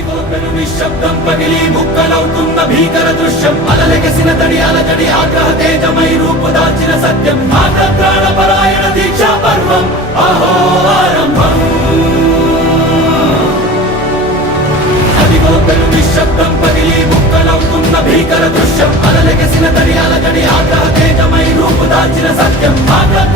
నిశ్శబ్దం పగిలి ముక్కలవుతున్న భీకర దృశ్యం అలలెగసిన తడి అలజడి ఆగ్రహ తేజమై రూపుదాల్చిన సత్యం ఆగ్రహ పరాయణ దీక్షా పర్వం అహో ఆరంభం అదిగో పెను నిశ్శబ్దం పగిలి ముక్కలవుతున్న భీకర దృశ్యం అలలెగసిన తడి అలజడి ఆగ్రహ తేజమై రూపుదాల్చిన సత్యం ఆగ్రహ